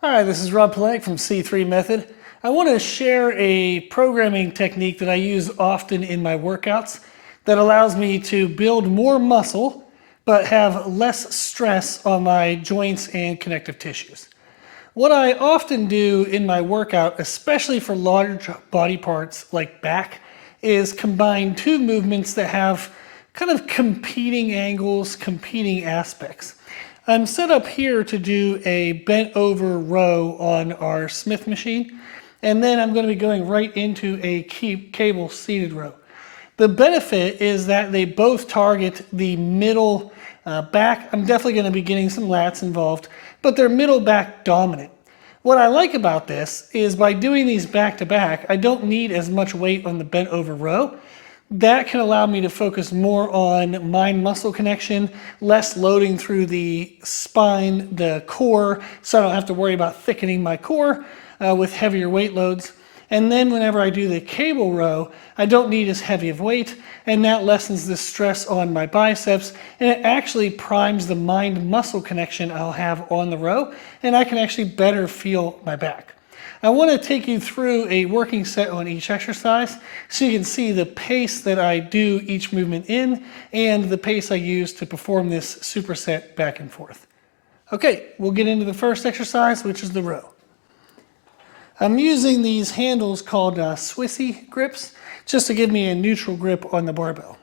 Hi, this is Rob Palank from C3 Method. I want to share a programming technique that I use often in my workouts that allows me to build more muscle but have less stress on my joints and connective tissues. What I often do in my workout, especially for large body parts like back, is combine two movements that have kind of competing angles, competing aspects. I'm set up here to do a bent over row on our Smith machine, and then I'm going to be going right into a cable seated row. The benefit is that they both target the middle back. I'm definitely going to be getting some lats involved, but they're middle back dominant. What I like about this is by doing these back to back, I don't need as much weight on the bent over row. That can allow me to focus more on mind muscle connection, less loading through the spine, the core, so I don't have to worry about thickening my core with heavier weight loads. And then whenever I do the cable row, I don't need as heavy of weight, and that lessens the stress on my biceps, and it actually primes the mind muscle connection I'll have on the row, and I can actually better feel my back. I want to take you through a working set on each exercise so you can see the pace that I do each movement in and the pace I use to perform this superset back and forth. Okay, we'll get into the first exercise, which is the row. I'm using these handles called Swissy grips just to give me a neutral grip on the barbell.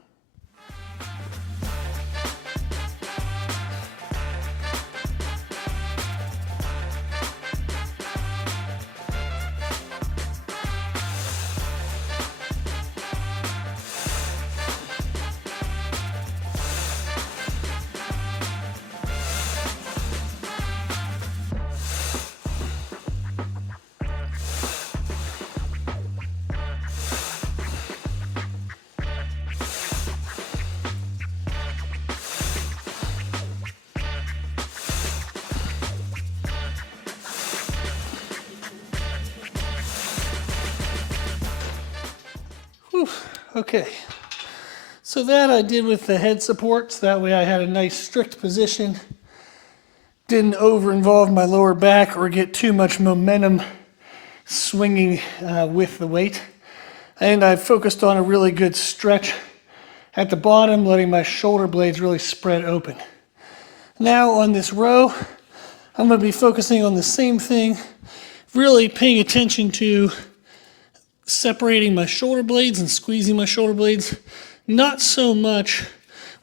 Whew. Okay, so that I did with the head supports. That way I had a nice strict position. Didn't over involve my lower back or get too much momentum swinging with the weight. And I focused on a really good stretch at the bottom, letting my shoulder blades really spread open. Now on this row, I'm going to be focusing on the same thing, really paying attention to separating my shoulder blades and squeezing my shoulder blades. Not so much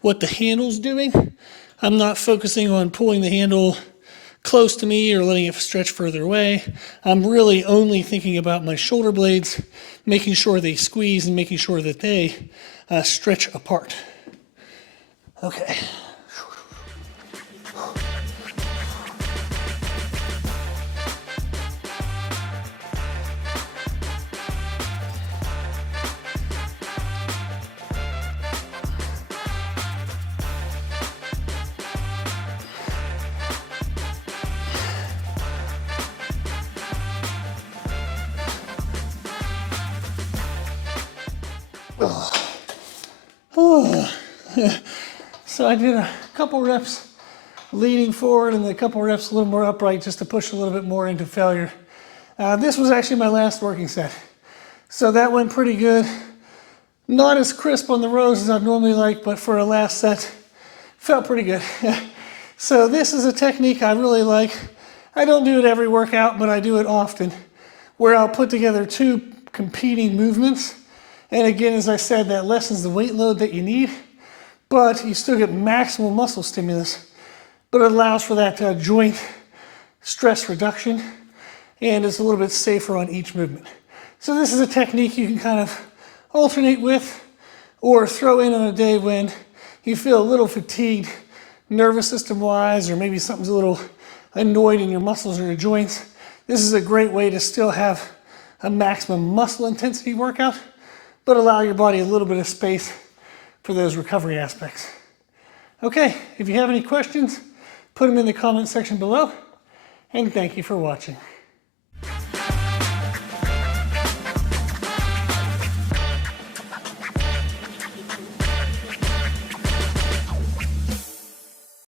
what the handle's doing. I'm not focusing on pulling the handle close to me or letting it stretch further away. I'm really only thinking about my shoulder blades, making sure they squeeze and making sure that they stretch apart. Okay. So I did a couple reps leaning forward and a couple reps a little more upright just to push a little bit more into failure. This was actually my last working set. So that went pretty good. Not as crisp on the rows as I'd normally like, but for a last set, felt pretty good. So this is a technique I really like. I don't do it every workout, but I do it often, where I'll put together two competing movements. And again, as I said, that lessens the weight load that you need, but you still get maximal muscle stimulus, but it allows for that joint stress reduction, and it's a little bit safer on each movement. So this is a technique you can kind of alternate with or throw in on a day when you feel a little fatigued, nervous system wise, or maybe something's a little annoyed in your muscles or your joints. This is a great way to still have a maximum muscle intensity workout, but allow your body a little bit of space for those recovery aspects. Okay, if you have any questions, put them in the comment section below, and thank you for watching.